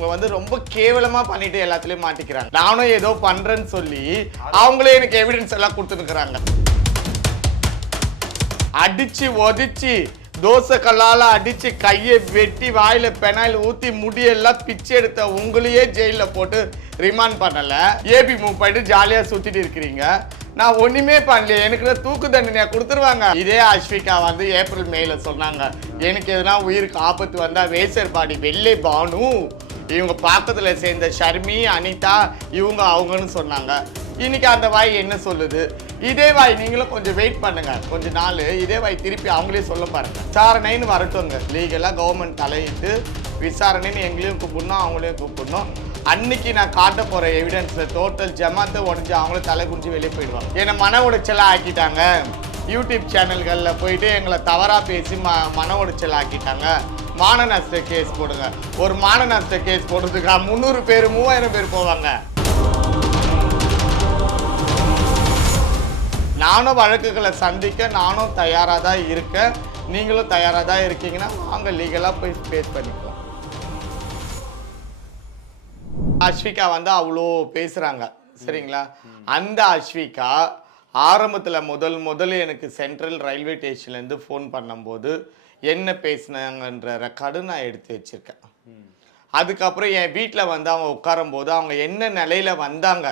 இவங்க வந்து ரொம்ப கேவலமா பண்ணிட்டு எல்லாத்துலயும் மாட்டிக்கிறாங்க. நானும் ஏதோ பண்றேன்னு சொல்லி அவங்களே எனக்கு எவிடன்ஸ் எல்லாம் கொடுத்துருக்குறாங்க. அடிச்சு ஒதிச்சு தோசை கல்லால அடிச்சு கையை வெட்டி வாயில பெனாயில் ஊத்தி முடியெல்லாம் பிச்சை எடுத்த உங்களையே ஜெயில போட்டு ரிமாண்ட் பண்ணல. ஏபி மூவ் பண்ணிட்டு ஜாலியா சுத்திட்டு இருக்கிறீங்க. நான் ஒண்ணுமே பண்ணல எனக்கு தூக்கு தண்டனையா கொடுத்துருவாங்க. இதே அஸ்விகா வந்து ஏப்ரல் மேல சொன்னாங்க. எனக்கு எதுனா உயிருக்கு ஆபத்து வந்தா வேசர் பாடி வெள்ளை பானு. இவங்க பக்கத்துல சேர்ந்த ஷர்மி அனிதா இவங்க அவங்கன்னு சொன்னாங்க. இன்னைக்கு அந்த வாய் என்ன சொல்லுது? இதே வாய் நீங்களும் கொஞ்சம் வெயிட் பண்ணுங்க. கொஞ்ச நாள் இதே வாய் திருப்பி அவங்களே சொல்ல பாருங்க. விசாரணைன்னு வரட்டுங்க லீகலாக கவர்மெண்ட் தலையிட்டு விசாரணைன்னு எங்களையும் கூப்பிடணும் அவங்களையும் கூப்பிடணும். அன்னைக்கு நான் காட்ட போற எவிடன்ஸ்ல டோட்டல் ஜமாத்தை உடஞ்சி அவங்களும் தலை குடிச்சு வெளியே போயிடுவாங்க. என்னை மன உடைச்சலாக ஆக்கிட்டாங்க. யூடியூப் சேனல்களில் போயிட்டு எங்களை தவறாக பேசி ம மன உடைச்சல் ஆக்கிட்டாங்க. மான நஷ்ட கேஸ் போடுங்க. ஒரு மான நஷ்ட கேஸ் போடுறதுக்கு முந்நூறு பேர் மூவாயிரம் பேர் போவாங்க. நானும் வழக்குகளை சந்திக்க நானும் தயாராக தான் இருக்கேன். நீங்களும் தயாராக தான் இருக்கீங்கன்னா வாங்க லீகலாக போய் ஃபேஸ் பண்ணிக்கலாம் அஸ்விகா வந்து அவ்வளோ பேசுகிறாங்க சரிங்களா? அந்த அஸ்விகா ஆரம்பத்தில் முதல் முதல்ல எனக்கு சென்ட்ரல் ரயில்வே ஸ்டேஷன்லேருந்து ஃபோன் பண்ணும்போது என்ன பேசினாங்கன்ற ரெக்கார்டு நான் எடுத்து வச்சுருக்கேன். அதுக்கப்புறம் என் வீட்டில் வந்து அவங்க உட்காரும்போது அவங்க என்ன நிலையில் வந்தாங்க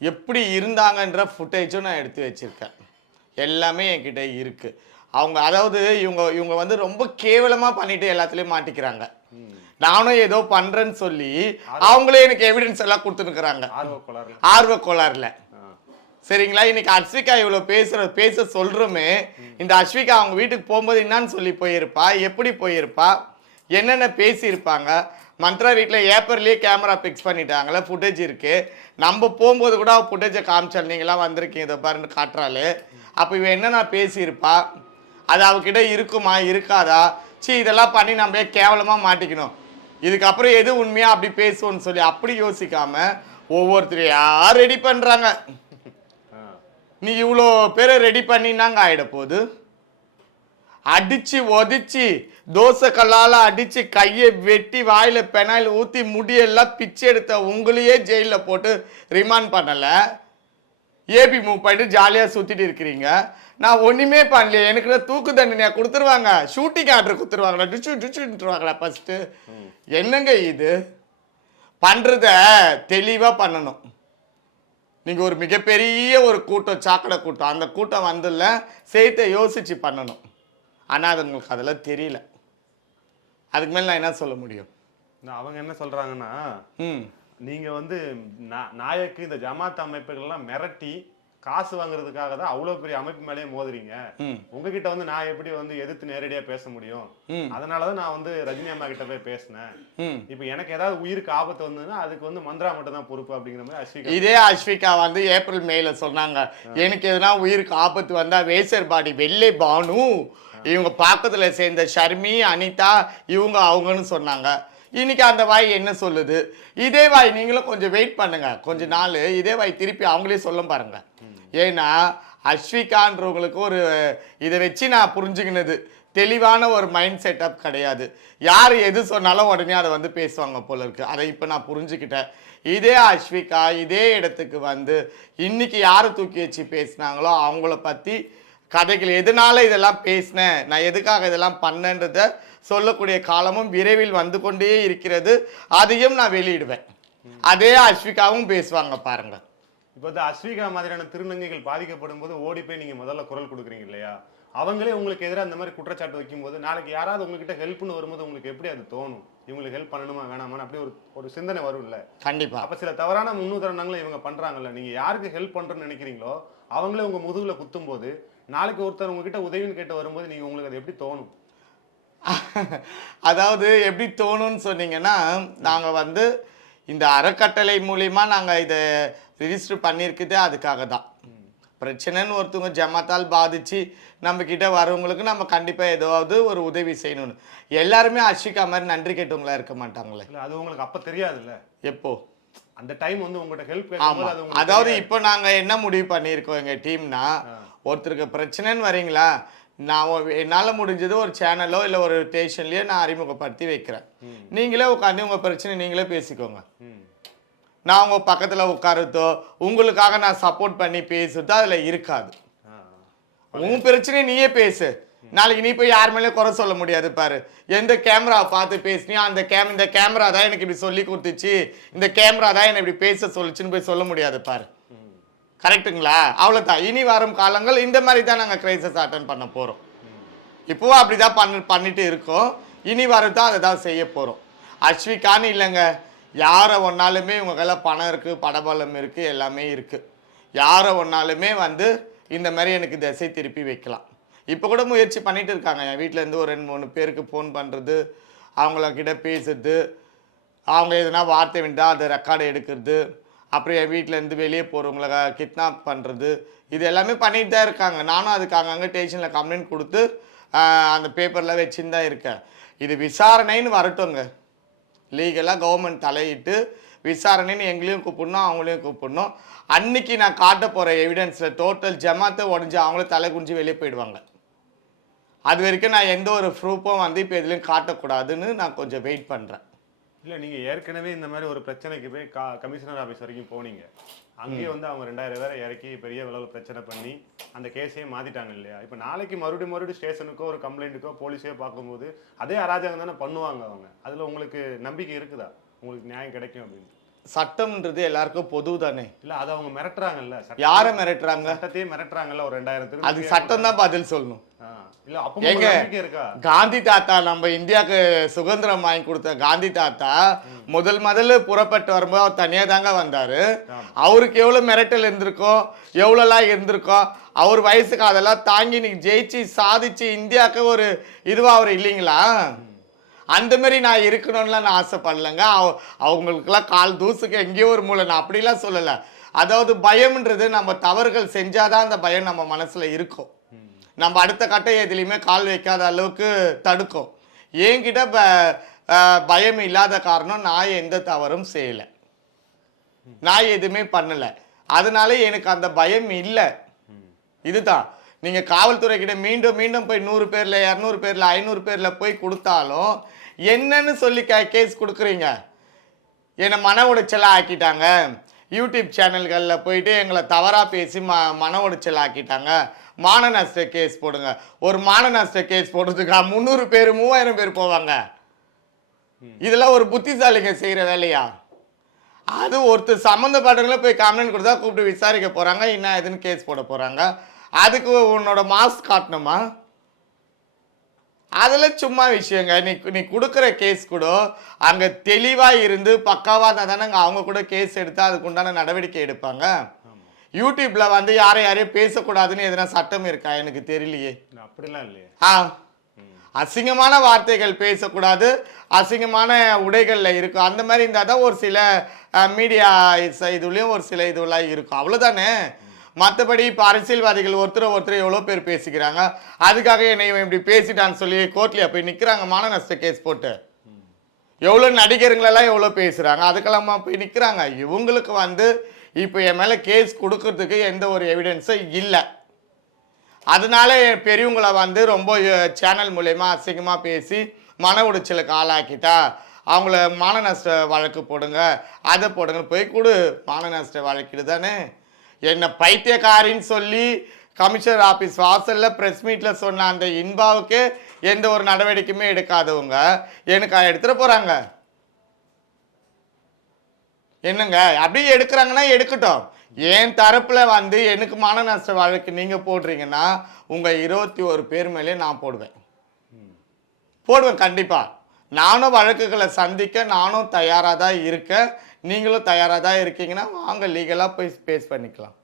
எப்படி இருந்தாங்கன்ற ஃபுட்டேஜும் நான் எடுத்து வச்சிருக்கேன். எல்லாமே என்கிட்ட இருக்கு. அவங்க அதாவது இவங்க இவங்க வந்து ரொம்ப கேவலமா பண்ணிட்டு எல்லாத்துலயும் மாட்டிக்கிறாங்க. நானும் ஏதோ பண்றேன்னு சொல்லி அவங்களே எனக்கு எவிடன்ஸ் எல்லாம் கொடுத்துருக்குறாங்க ஆர்வ கோளாறுல சரிங்களா? இன்னைக்கு அஸ்விகா இவ்வளோ பேசுற பேச சொல்றோமே. இந்த அஸ்விகா அவங்க வீட்டுக்கு போகும்போது என்னன்னு சொல்லி போயிருப்பா? எப்படி போயிருப்பா? என்னென்ன பேசியிருப்பாங்க? மந்த்ரா வீட்டில் ஏப்பர்லேயே கேமரா ஃபிக்ஸ் பண்ணிட்டாங்களே ஃபுட்டேஜ் இருக்கு. நம்ம போகும்போது கூட அவள் ஃபுட்டேஜை காமிச்சால் நீங்களாம் வந்திருக்கீங்க இதை பாருன்னு காட்டுறாள். அப்போ இவன் என்னென்ன பேசியிருப்பா? அது அவகிட்ட இருக்குமா? இருக்காதா? சி இதெல்லாம் பண்ணி நம்ம கேவலமாக மாட்டிக்கணும். இதுக்கப்புறம் எது உண்மையாக அப்படி பேசுவோன்னு சொல்லி அப்படி யோசிக்காமல் ஒவ்வொருத்தரையா ரெடி பண்ணுறாங்க நீ இவ்வளோ பேரை ரெடி பண்ணினாங்க ஆயிட போகுது? அடிச்சு ஒதிச்சு தோசை கல்லால அடிச்சு கையை வெட்டி வாயில பெனாயில் ஊத்தி முடியெல்லாம் பிச்சை எடுத்த உங்களையே ஜெயில போட்டு ரிமாண்ட் பண்ணல. ஏபி மூவ் பண்ணிட்டு ஜாலியா சுத்திட்டு இருக்கிறீங்க. நான் ஒண்ணுமே பண்ணல எனக்கு தூக்கு தண்டனையா கொடுத்துருவாங்க. ஷூட்டிங் ஆர்டர் கொடுத்துருவாங்களா டிச்சு டிச்சுன்ட்டுருவாங்களா ஃபர்ஸ்ட் என்னங்க இது? பண்றத தெளிவா பண்ணணும். நீங்க ஒரு மிகப்பெரிய ஒரு கூட்டம் சாக்கடை கூட்டம். அந்த கூட்டம் வந்துல சேர்த்த யோசிச்சு பண்ணணும். ஆனா அது உங்களுக்கு அதெல்லாம் தெரியல. அதுக்கு மேல நான் என்ன சொல்ல முடியும்? அவங்க என்ன சொல்றாங்கன்னா ம். நீங்க வந்து நாயக்கு இந்த ஜமாத் அமைப்புகள் எல்லாம் மிரட்டி காசு வாங்குறதுக்காக தான் அவ்வளவு பெரிய அமைப்பு மேலேயே மோதுறீங்க. உங்ககிட்ட வந்து நான் எப்படி வந்து எதிர்த்து நேரடியா பேச முடியும்? அதனாலதான் நான் வந்து ரஜினி அம்மா கிட்ட போய் பேசினேன். இப்போ எனக்கு ஏதாவது உயிருக்கு ஆபத்து வந்ததுன்னா அதுக்கு வந்து மந்த்ரா மட்டும் தான் பொறுப்பு அப்படிங்கிற மாதிரி அஸ்விகா இதே அஸ்விகா வந்து ஏப்ரல் மேல சொன்னாங்க. எனக்கு எதுனா உயிருக்கு ஆபத்து வந்தா வேசர் பாடி வெள்ளை பானு. இவங்க பக்கத்துல சேர்ந்த ஷர்மி அனிதா இவங்க அவங்கன்னு சொன்னாங்க. இன்னைக்கு அந்த வாய் என்ன சொல்லுது? இதே வாய் நீங்களும் கொஞ்சம் வெயிட் பண்ணுங்க. கொஞ்ச நாள். இதே வாய் திருப்பி அவங்களே சொல்ல பாருங்க. ஏன்னா அஸ்விகான்றவங்களுக்கு ஒரு இதை வச்சு நான் புரிஞ்சுக்கினது. தெளிவான ஒரு மைண்ட் செட்டப் கிடையாது. யார் எது சொன்னாலும் உடனே அதை வந்து பேசுவாங்க போல இருக்கு. அதை இப்போ நான் புரிஞ்சுக்கிட்டேன். இதே அஸ்விகா இதே இடத்துக்கு வந்து இன்னைக்கு யார் தூக்கி வச்சு பேசுனாங்களோ அவங்கள பற்றி கதைகள் எதனால இதெல்லாம் பேசினேன் நான் எதுக்காக இதெல்லாம் பண்ணன்றத சொல்லக்கூடிய காலமும் விரைவில் வந்து கொண்டே இருக்கிறது. அதையும் நான் வெளியிடுவேன். அதே அஸ்விகாவும் பேசுவாங்க பாருங்கள் இப்போ வந்து அஸ்விகா மாதிரியான திருநங்கைகள் பாதிக்கப்படும் போது ஓடி போய் நீங்க முதல்ல குரல் கொடுக்குறீங்க இல்லையா? அவங்களே உங்களுக்கு எதிராக அந்த மாதிரி குற்றச்சாட்டு வைக்கும்போது நாளைக்கு யாராவது உங்ககிட்ட ஹெல்ப்னு வரும்போது உங்களுக்கு எப்படி அது தோணும்? இவங்களுக்கு ஹெல்ப் பண்ணணுமா வேணாமான்னு அப்படி ஒரு ஒரு சிந்தனை வரும்ல. கண்டிப்பா. அப்ப சில தவறான முன்னுதாரணங்களை இவங்க பண்றாங்கல்ல. நீங்க யாருக்கு ஹெல்ப் பண்றேன்னு நினைக்கிறீங்களோ அவங்களே உங்க முதுகுல குத்தும் போது நாளைக்கு ஒருத்தர் உங்ககிட்ட உதவின்னு கேட்டு வரும்போது நீங்க உங்களுக்கு அது எப்படி தோணும்? அதாவது எப்படி தோணும்னு சொன்னீங்கன்னா நாங்கள் வந்து இந்த அறக்கட்டளை மூலிமா நாங்கள் இதை ரிஜிஸ்டர் பண்ணியிருக்குதே அதுக்காக தான் பிரச்சனைன்னு ஒருத்தவங்க ஜமாத்தால் பாதிச்சு நம்ம கிட்ட வரவங்களுக்கு நம்ம கண்டிப்பாக ஏதாவது ஒரு உதவி செய்யணும்னு. எல்லாருமே அஸ்விகா மாதிரி நன்றி கேட்டவங்களா இருக்க மாட்டாங்களே. இல்ல அது உங்களுக்கு அப்ப தெரியாதுல்ல? எப்போ? அந்த டைம் வந்து உங்ககிட்ட ஹெல்ப் ஆமா. கேட்கும்போது அது உங்களுக்கு அதாவது. இப்போ நாங்க என்ன முடிவு பண்ணியிருக்கோம் எங்க டீம்னா ஒருத்தருக்கு பிரச்சனைன்னு வரீங்களா? நான் என்னால முடிஞ்சது ஒரு சேனலோ இல்லை ஒரு ஸ்டேஷன்லயோ நான் அறிமுகப்படுத்தி வைக்கிறேன். நீங்களே உட்காந்து உங்க பிரச்சனை நீங்களே பேசிக்கோங்க. நான் உங்க பக்கத்துல உட்காரத்தோ உங்களுக்காக நான் சப்போர்ட் பண்ணி பேசுறதோ அதுல இருக்காது. உன் பிரச்சனையை நீயே பேசு. நாளைக்கு நீ போய் யார் மேலேயும் குறை சொல்ல முடியாது பாரு. எந்த கேமரா பார்த்து பேசுனியோ அந்த கேம் இந்த கேமரா தான் எனக்கு இப்படி சொல்லி கொடுத்துச்சு. இந்த கேமரா தான் என்னை இப்படி பேச சொல்லுச்சுன்னு போய் சொல்ல முடியாது பாரு. கரெக்ட்டுங்களா? அவ்வளோதான் இனி வரும் காலங்கள் இந்த மாதிரி தான் நாங்கள் கிரைசஸ் அட்டன் பண்ண போகிறோம் இப்போவும் அப்படி தான் பண்ணி பண்ணிட்டு இருக்கோம். இனி வரதான் அதை தான் செய்ய போகிறோம் அஸ்விகான்னு இல்லைங்க. யாரை ஒன்றாலுமே உங்கள் கையில் பணம் இருக்குது படபலம் இருக்குது எல்லாமே இருக்குது யாரை ஒன்றாலுமே வந்து இந்த மாதிரி எனக்கு திசை திருப்பி வைக்கலாம். இப்போ கூட முயற்சி பண்ணிகிட்டு இருக்காங்க. என் வீட்டிலேருந்து ஒரு ரெண்டு மூணு பேருக்கு ஃபோன் பண்ணுறது அவங்களக்கிட்ட பேசுறது அவங்க எதுனா வார்த்தை வேண்டாம் அதை ரெக்கார்டு எடுக்கிறது அப்புறம் என் வீட்டிலேருந்து இருந்து வெளியே போகிறவங்கள கிட்னாப் பண்ணுறது இது எல்லாமே பண்ணிட்டு தான் இருக்காங்க. நானும் அதுக்கு அங்கங்கே ஸ்டேஷனில் கம்ப்ளைண்ட் கொடுத்து அந்த பேப்பரில் வச்சுன்னு தான் இருக்கேன். இது விசாரணைன்னு வரட்டுங்க லீகலாக கவர்மெண்ட் தலையிட்டு விசாரணைன்னு எங்களையும் கூப்பிடணும் அவங்களையும் கூப்பிடணும். அன்னைக்கு நான் காட்ட போகிற எவிடன்ஸில் டோட்டல் ஜமாத்தை உடஞ்சி அவங்களே தலை குஞ்சு வெளியே போயிடுவாங்க. அது வரைக்கும் நான் எந்த ஒரு ப்ரூஃபும் வந்து இப்போ எதுலையும் காட்டக்கூடாதுன்னு நான் கொஞ்சம் வெயிட் பண்ணுறேன் இல்ல நீங்க ஏற்கனவே இந்த மாதிரி ஒரு பிரச்சனைக்கு போய் கா- கமிஷனர் ஆபீஸ் வரைக்கும் போனீங்க. அங்கேயே வந்து அவங்க ரெண்டாயிரம் பேரை இறக்கி பெரிய அளவில் பிரச்சனை பண்ணி அந்த கேஸையே மாத்திட்டாங்க இல்லையா? இப்போ நாளைக்கு மறுபடியும் மறுபடியும் ஸ்டேஷனுக்கோ ஒரு கம்ப்ளைண்ட்டுக்கோ போலீஸையோ பார்க்கும்போது அதே அராஜகம் தானே பண்ணுவாங்க அவங்க. அதுல உங்களுக்கு நம்பிக்கை இருக்குதா? உங்களுக்கு நியாயம் கிடைக்கும் அப்படின்னு. சட்டம்ன்றது எல்லாருக்கும் பொது தானே. இல்ல அதை அவங்க மிரட்டுறாங்கல்ல. யாரை மிரட்டுறாங்க? சட்டத்தையே மிரட்டுறாங்கல்ல ஒரு ரெண்டாயிரம் அது சட்டம் தான் பதில் சொல்லணும். ஏங்க? காந்தி தாத்தா நம்ம இந்தியாவுக்கு சுதந்திரம் வாங்கி கொடுத்த காந்தி தாத்தா முதல் முதல்ல புறப்பட்டு வரும்போது அவர் தனியா தாங்க வந்தாரு. அவருக்கு எவ்வளவு மிரட்டல் இருந்திருக்கும் எவ்வளோலாம் இருந்திருக்கும் அவர் வயசுக்கு அதெல்லாம் தாங்கி நீ ஜெயிச்சு சாதிச்சு இந்தியாவுக்கு ஒரு இதுவா அவர் இல்லைங்களா? அந்த மாதிரி நான் இருக்கணும்லாம் நான் ஆசைப்படலைங்க. அவ- அவங்களுக்கெல்லாம் கால் தூசுக்கு எங்கேயோ ஒரு மூளை. நான் அப்படிலாம் சொல்லலை. அதாவது பயம்ன்றது நம்ம தவறுகள் செஞ்சாதான் அந்த பயம் நம்ம மனசுல இருக்கும். நம்ம அடுத்த கட்டை எதுலேயுமே கால் வைக்காத அளவுக்கு தடுக்கும். என்கிட்ட ப பயம் இல்லாத காரணம் நான் எந்த தவறும் செய்யலை. நான் எதுவுமே பண்ணலை. அதனால எனக்கு அந்த பயம் இல்லை. இதுதான். நீங்கள் காவல்துறைக்கிட்ட மீண்டும் மீண்டும் போய் நூறு பேரில் இரநூறு பேரில் ஐநூறு பேரில் போய் கொடுத்தாலும் என்னன்னு சொல்லி கேஸ் கொடுக்குறீங்க? என்னை மன உடைச்சலாக ஆக்கிட்டாங்க. யூடியூப் சேனல்களில் போயிட்டு எங்களை தவறாக பேசி ம மன உடைச்சல் ஆக்கிட்டாங்க. மான நஷ்ட கேஸ் போடுங்க. ஒரு மான நஷ்ட கேஸ் போடுறதுக்கா முந்நூறு பேர் மூவாயிரம் பேர் போவாங்க. இதெல்லாம் ஒரு புத்திசாலிங்க செய்கிற வேலையா? அது ஒருத்தர் சம்மந்தப்பட்டவங்கள போய் கம்ப்ளைண்ட் கொடுத்தா கூப்பிட்டு விசாரிக்க போகிறாங்க என்ன ஏதுன்னு கேஸ் போட போகிறாங்க அதுக்கு உன்னோட மாஸ்க் காட்டணுமா? அதெல்லாம் சும்மா விஷயங்க. நீ நீ கொடுக்குற கேஸ் கூட அங்கே தெளிவாக இருந்து பக்காவாக இருந்தால் தானே அவங்க கூட கேஸ் எடுத்தால் அதுக்கு உண்டான நடவடிக்கை எடுப்பாங்க. யூடியூப்ல வந்து யாரை யாரையும் பேசக்கூடாதுன்னு எதனா சட்டம் இருக்கா? எனக்கு தெரியலையே. அப்படிலாம் இல்லையே. ஆ. அசிங்கமான வார்த்தைகள் பேசக்கூடாது அசிங்கமான உடைகளில் இருக்கும். அந்த மாதிரி இருந்தால் தான் ஒரு சில மீடியா இதுலேயும் ஒரு சில இதுலாம் இருக்கும். அவ்வளோதானே மற்றபடி இப்போ அரசியல்வாதிகள் ஒருத்தர் ஒருத்தர் எவ்வளோ பேர் பேசிக்கிறாங்க? அதுக்காக என்னை இப்படி பேசிட்டான்னு சொல்லி கோர்ட்லேயே போய் நிற்கிறாங்க மான நஷ்ட கேஸ் போட்டு. எவ்வளோ நடிகருங்களெல்லாம் எவ்வளோ பேசுகிறாங்க அதுக்கெல்லாமா போய் நிற்கிறாங்க இவங்களுக்கு வந்து இப்போ என் மேலே கேஸ் கொடுக்கறதுக்கு எந்த ஒரு எவிடன்ஸும் இல்லை. அதனால என் பெரியவங்களை வந்து ரொம்ப சேனல் மூலயமா அசிங்கமாக பேசி மன உடைச்சலுக்கு ஆளாக்கிட்டா அவங்கள மான நஷ்ட வழக்கு போடுங்க அதை போடுங்க போய் கொடு மான நஷ்ட வழக்கிடு தானே. என்னை பைத்தியக்காரின்னு சொல்லி கமிஷனர் ஆஃபீஸ் வாசலில் ப்ரெஸ் மீட்டில் சொன்ன அந்த இன்பாவுக்கு எந்த ஒரு நடவடிக்கையுமே எடுக்காதவங்க எனக்கு எடுத்துகிட்டு போகிறாங்க என்னங்க? அப்படியே எடுக்கிறாங்கன்னா எடுக்கட்டும். என் தரப்புல வந்து எனக்கு மான நஷ்ட வழக்கு நீங்க போடுறீங்கன்னா உங்க இருபத்தி ஒரு பேர் மேலே நான் போடுவேன். போடுவேன் கண்டிப்பா. நானும் வழக்குகளை சந்திக்க நானும் தயாராக தான் இருக்கேன் நீங்களும் தயாராக தான் இருக்கீங்கன்னா வாங்க லீகலாக போய் பேஸ் பண்ணிக்கலாம்.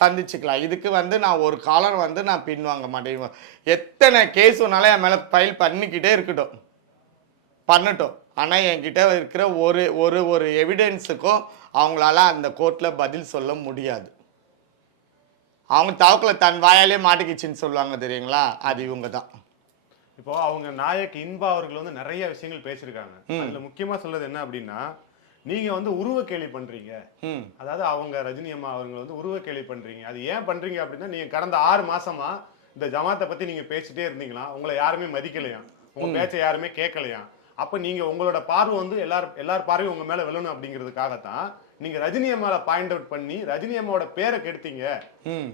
சந்திச்சுக்கலாம். இதுக்கு வந்து நான் ஒரு காலர் வந்து நான் பின்வாங்க மாட்டேன். எத்தனை கேஸ் ஒன்னாலும் என் மேலே ஃபைல் பண்ணிக்கிட்டே இருக்கட்டும். பண்ணட்டும். ஆனால் என்கிட்ட இருக்கிற ஒரு ஒரு ஒரு எவிடன்ஸுக்கும் அவங்களால அந்த கோர்ட்டில் பதில் சொல்ல முடியாது. அவங்க தவக்கில் தன் வாயாலே மாட்டிக்கிச்சின்னு சொல்லுவாங்க தெரியுங்களா? அது இவங்க தான் இப்போ அவங்க நாயக் இன்பா அவர்கள் வந்து நிறைய விஷயங்கள் பேசியிருக்காங்க. அதுல முக்கியமா சொல்றது என்ன அப்படின்னா நீங்க வந்து உருவ கேலி பண்றீங்க. அதாவது அவங்க ரஜினி அம்மா அவங்க வந்து உருவ கேலி பண்றீங்க. அது ஏன் பண்றீங்க அப்படின்னா நீங்க கடந்த ஆறு மாசமா இந்த ஜமாத்தை பத்தி நீங்க பேசிட்டே இருந்தீங்களா? உங்களை யாருமே மதிக்கலையாம் உங்க பேச்சை யாருமே கேட்கலையாம் அப்ப நீங்க உங்களோட பார்வை வந்து எல்லாரும் எல்லார் பார்வையும் உங்க மேல விழணும் அப்படிங்கிறதுக்காகத்தான் நீங்க ரஜினி அம்மாவை பாயிண்ட் அவுட் பண்ணி ரஜினி அம்மாவோட பேரை கெடுத்தீங்க.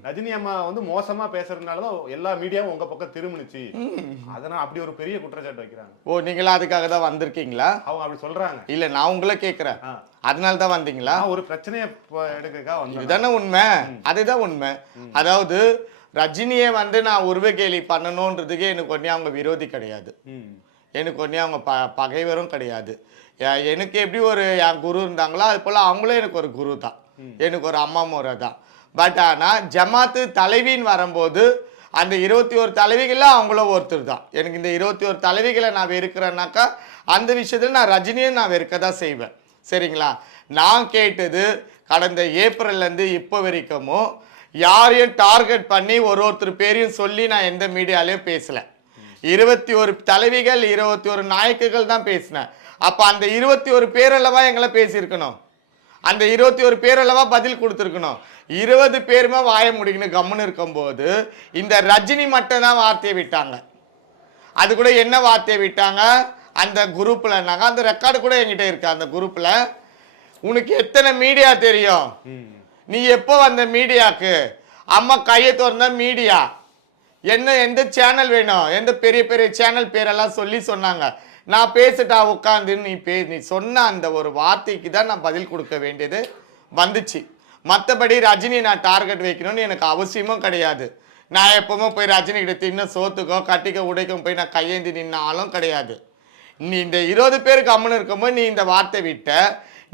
ரஜினி அம்மா வந்து மோசமா பேசுறதுனாலதான் எல்லா மீடியாவும் உங்க பக்கம் திரும்பினுச்சு. அதனால அப்படி ஒரு பெரிய குற்றச்சாட்டு வைக்கிறாங்க ஓ நீங்களா அதுக்காக தான் வந்திருக்கீங்களா? அவங்க அப்படி சொல்றாங்க. இல்ல நான் உங்களை கேட்குறேன். அதனால தான் வந்தீங்களா? ஒரு பிரச்சனையை எடுக்கக்கா வந்தேன். இதுதானே உண்மை? அதுதான் உண்மை. அதாவது ரஜினியை வந்து நான் உருவகேலி பண்ணணுன்றதுக்கே எனக்கு ஒன்றே அவங்க விரோதி கிடையாது. எனக்கு ஒன்றே அவங்க ப பகைவரும் கிடையாது. எனக்கு எப்படி ஒரு என் குரு இருந்தாங்களோ அது போல் அவங்களும் எனக்கு ஒரு குரு தான். எனக்கு ஒரு அம்மா முறை தான். பட் ஆனால் ஜமாத்து தலைவின்னு வரும்போது அந்த இருபத்தி ஒரு தலைவிகளில் அவங்களும் ஒருத்தர் தான். எனக்கு இந்த இருபத்தி ஒரு தலைவிகளை நான் வெறுக்கிறேன்னாக்கா அந்த விஷயத்தில் நான் ரஜினியை நான் வெறுக்க தான் செய்வேன். சரிங்களா? நான் கேட்டது கடந்த ஏப்ரல்லேருந்து இப்போ வரைக்குமோ யாரையும் டார்கெட் பண்ணி ஒரு ஒருத்தர் பேரையும் சொல்லி நான் எந்த மீடியாலையும் பேசலை. இருபத்தி ஒரு தலைவிகள் இருபத்தி ஒரு நாயக்குகள் தான் பேசினேன். அப்போ அந்த இருபத்தி ஒரு பேரளவா எங்களை பேசியிருக்கணும்? அந்த இருபத்தி ஒரு பேரளவா பதில் கொடுத்துருக்கணும்? இருபது பேருமே வாய முடிக்கணும் கம்முன்னு இருக்கும்போது இந்த ரஜினி மட்டும் தான் வார்த்தையை விட்டாங்க. அது கூட என்ன வார்த்தையை விட்டாங்க? அந்த குரூப்லனாங்க அந்த ரெக்கார்டு கூட என்கிட்ட இருக்கு. அந்த குரூப்ல உனக்கு எத்தனை மீடியா தெரியும். நீ எப்போ வந்த மீடியாக்கு அம்மா கையை திறந்த மீடியா என்ன எந்த சேனல் வேணும்? எந்த பெரிய பெரிய சேனல் பேரெல்லாம் சொல்லி சொன்னாங்க. நான் பேசிட்டா உட்காந்து நீ பே நீ சொன்ன அந்த ஒரு வார்த்தைக்கு தான் நான் பதில் கொடுக்க வேண்டியது வந்துச்சு. மற்றபடி ரஜினி நான் டார்கெட் வைக்கணும்னு எனக்கு அவசியமும் கிடையாது. நான் எப்பவுமே போய் ரஜினி கிட்ட தின்ன சோத்துக்கோ கட்டிக்க உடைக்கும் போய் நான் கையேந்தி நின்னாலும் கிடையாது. நீ இந்த இருபது பேர் கம்முன்னு இருக்கும்போது நீ இந்த வார்த்தை விட்ட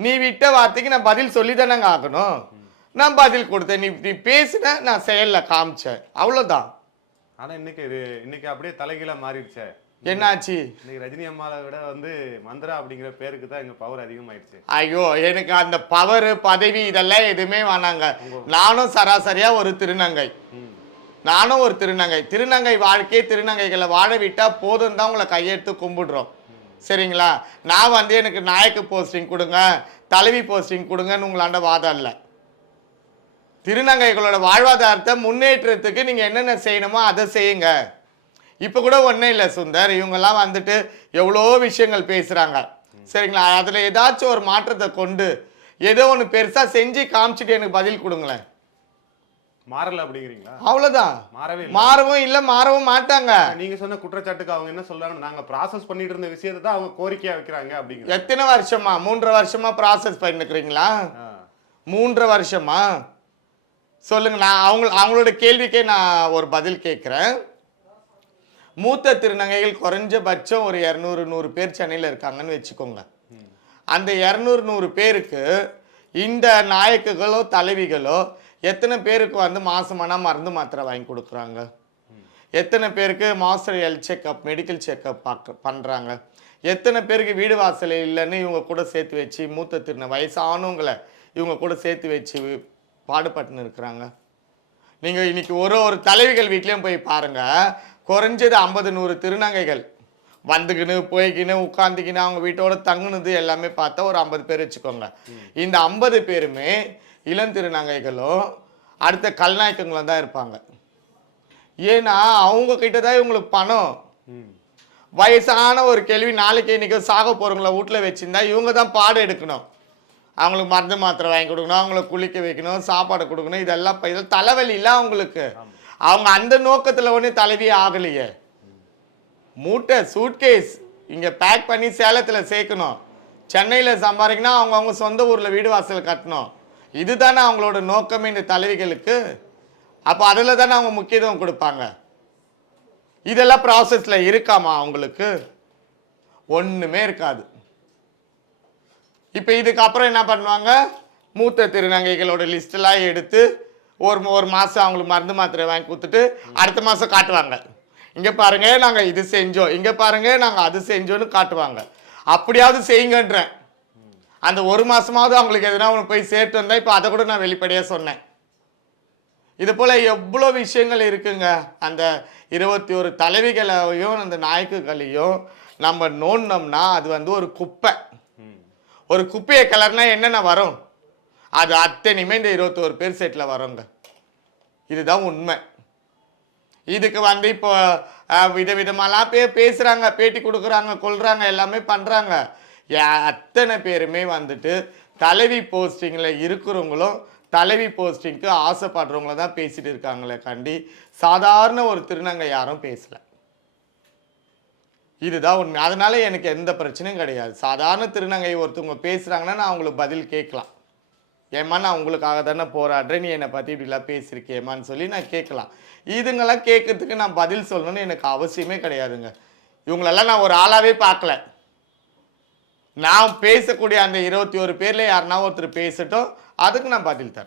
நீ விட்ட வார்த்தைக்கு நான் பதில் சொல்லி தானேங்க ஆகணும். நான் பதில் கொடுத்தேன். நீ நீ பேசின நான் செயலில் காமிச்சேன். அவ்வளோதான் ஆனா இன்னைக்கு இது இன்னைக்கு அப்படியே தலைகீழா மாறிடுச்சே. என்னாச்சு? இன்னைக்கு ரஜினி அம்மாவை விட வந்து மந்திரா அப்படிங்கிற பேருக்கு தான் எங்க பவர் அதிகமாயிடுச்சு. ஐயோ எனக்கு அந்த பவர் பதவி இதெல்லாம் எதுவுமே வேணாங்க. நானும் சராசரியா ஒரு திருநங்கை. நானும் ஒரு திருநங்கை. திருநங்கை வாழ்க்கையை திருநங்கைகளை வாழ விட்டா போதும் தான் உங்களை கையெடுத்து கும்பிடுறோம். சரிங்களா? நான் வந்து எனக்கு நாயக்கு போஸ்டிங் கொடுங்க தலைவி போஸ்டிங் கொடுங்கன்னு உங்களாண்ட வாதம் இல்லை. திருநங்கைகளோட வாழ்வாதாரத்தை முன்னேற்றத்துக்கு நீங்க என்னென்ன செய்யணுமோ அதை செய்யுங்க. இப்போ கூட ஒன்றும் இல்லை சுந்தர். இவங்கெல்லாம் வந்துட்டு எவ்வளோ விஷயங்கள் பேசுகிறாங்க சரிங்களா? அதில் ஏதாச்சும் ஒரு மாற்றத்தை கொண்டு ஏதோ ஒன்று பெருசாக செஞ்சு காமிச்சிட்டு எனக்கு பதில் கொடுங்களேன். மாறல அப்படிங்கிறீங்களா? அவ்வளோதான் மாறவே மாறவும் இல்லை மாறவும் மாட்டாங்க. நீங்க சொன்ன குற்றச்சாட்டுக்கு அவங்க என்ன சொல்றாங்க? நாங்க ப்ராசஸ் பண்ணிட்டு இருந்த விஷயத்தை தான் அவங்க கோரிக்கையா வைக்கிறாங்க அப்படிங்கிற. எத்தனை வருஷமா? மூன்றரை வருஷமா ப்ராசஸ் பண்ணிருக்கிறீங்களா மூன்றரை வருஷமா? சொல்லுங்க நான் அவங்க அவங்களோட கேள்விக்கே நான் ஒரு பதில் கேட்குறேன். மூத்த திருநங்கைகள் குறைஞ்சபட்சம் ஒரு இரநூறு நூறு பேர் சென்னையில் இருக்காங்கன்னு வச்சுக்கோங்க. அந்த இரநூறு நூறு பேருக்கு இந்த நாயக்குகளோ தலைவிகளோ எத்தனை பேருக்கு வந்து மாசமானா மருந்து மாத்திரை வாங்கி கொடுக்குறாங்க? எத்தனை பேருக்கு master health checkup medical checkup பார்க்க பண்ணுறாங்க எத்தனை பேருக்கு வீடு வாசல் இல்லைன்னு இவங்க கூட சேர்த்து வச்சு மூத்த திருந வயசானவங்களை இவங்க கூட சேர்த்து வச்சு பாடுபட்டுன்னு இருக்கிறாங்க. நீங்கள் இன்னைக்கு ஒரு ஒரு தலைவிகள் வீட்லேயும் போய் பாருங்க. குறைஞ்சது ஐம்பது நூறு திருநங்கைகள். வந்துக்கின்னு போய்க்கின்னு உட்காந்துக்கின்னு அவங்க வீட்டோட தங்குனது எல்லாமே பார்த்தா ஒரு ஐம்பது பேர் வச்சுக்கோங்க. இந்த ஐம்பது பேருமே இளம் திருநங்கைகளும் அடுத்த கல்நாயக்கங்களும் தான் இருப்பாங்க. ஏன்னா அவங்க கிட்ட தான் இவங்களுக்கு பணம். வயசான ஒரு கேள்வி நாளைக்கு இன்னைக்கு சாக போகிறவங்கள வீட்டில் வச்சிருந்தா இவங்க தான் பாடம் எடுக்கணும். அவங்களுக்கு மருந்து மாத்திரை வாங்கி கொடுக்கணும் அவங்கள குளிக்க வைக்கணும் சாப்பாடு கொடுக்கணும் இதெல்லாம் இதெல்லாம் தலைவலிலாம் அவங்களுக்கு. அவங்க அந்த நோக்கத்தில் ஒன்றும் தலைவி ஆகலையே. மூட்டை சூட்கேஸ் இங்கே பேக் பண்ணி சேலத்தில் சேர்க்கணும். சென்னையில் சம்பாதிக்கணும் அவங்க அவங்க சொந்த ஊரில் வீடு வாசல் கட்டணும். இதுதானே அவங்களோட நோக்கமே இந்த தலைவிகளுக்கு. அப்போ அதில் தானே அவங்க முக்கியத்துவம் கொடுப்பாங்க. இதெல்லாம் ப்ராசஸில் இருக்காமா அவங்களுக்கு? ஒன்றுமே இருக்காது. இப்போ இதுக்கப்புறம் என்ன பண்ணுவாங்க? மூத்த திருநங்கைகளோட லிஸ்டெல்லாம் எடுத்து ஒரு ஒரு மாதம் அவங்களுக்கு மருந்து மாத்திரை வாங்கி கொடுத்துட்டு அடுத்த மாதம் காட்டுவாங்க. இங்கே பாருங்க நாங்கள் இது செஞ்சோம். இங்கே பாருங்க நாங்கள் அது செஞ்சோன்னு காட்டுவாங்க. அப்படியாவது செய்யுங்கன்றேன். அந்த ஒரு மாதமாவது அவங்களுக்கு எதனா ஒன்று போய் சேர்த்து வந்தால் இப்போ அதை கூட நான் வெளிப்படையாக சொன்னேன். இது போல் எவ்வளோ விஷயங்கள் இருக்குங்க. அந்த இருபத்தி ஒரு தலைவிகளையும் அந்த நாயக்குகளையும் நம்ம நோண்டினோம்னா அது வந்து ஒரு குப்பை. ஒரு குப்பையை கலர்னா என்னென்ன வரும்? அது அத்தனையுமே இந்த இருபத்தோரு பேர் செட்டில் வரோங்க. இதுதான் உண்மை. இதுக்கு வந்து இப்போ விதவிதமாலாம் பே பேசுகிறாங்க பேட்டி கொடுக்குறாங்க கொள்கிறாங்க எல்லாமே பண்ணுறாங்க அத்தனை பேருமே வந்துட்டு தலைவி போஸ்டிங்கில் இருக்கிறவங்களும் தலைவி போஸ்டிங்க்கு ஆசைப்படுறவங்கள தான் பேசிகிட்டு இருக்காங்களே கண்டி சாதாரண ஒரு திருநங்கை யாரும் பேசலை. இதுதான் உண்மை. அதனால எனக்கு எந்த பிரச்சனையும் கிடையாது. சாதாரண திருநங்கை ஒருத்தவங்க பேசுகிறாங்கன்னா நான் அவங்களுக்கு பதில் கேட்கலாம். ஏம்மா நான் உங்களுக்காக தானே போராடுறேன். நீ என்னை பற்றி இப்படிலாம் பேசியிருக்கேம்மான்னு சொல்லி நான் கேட்கலாம். இதுங்கெல்லாம் கேட்கறதுக்கு நான் பதில் சொல்லணும்னு எனக்கு அவசியமே கிடையாதுங்க. இவங்களெல்லாம் நான் ஒரு ஆளாகவே பார்க்கல. நான் பேசக்கூடிய அந்த இருபத்தி ஒரு பேரில் யாருன்னா ஒருத்தர் பேசட்டும் அதுக்கு நான் பதில் தரேன்.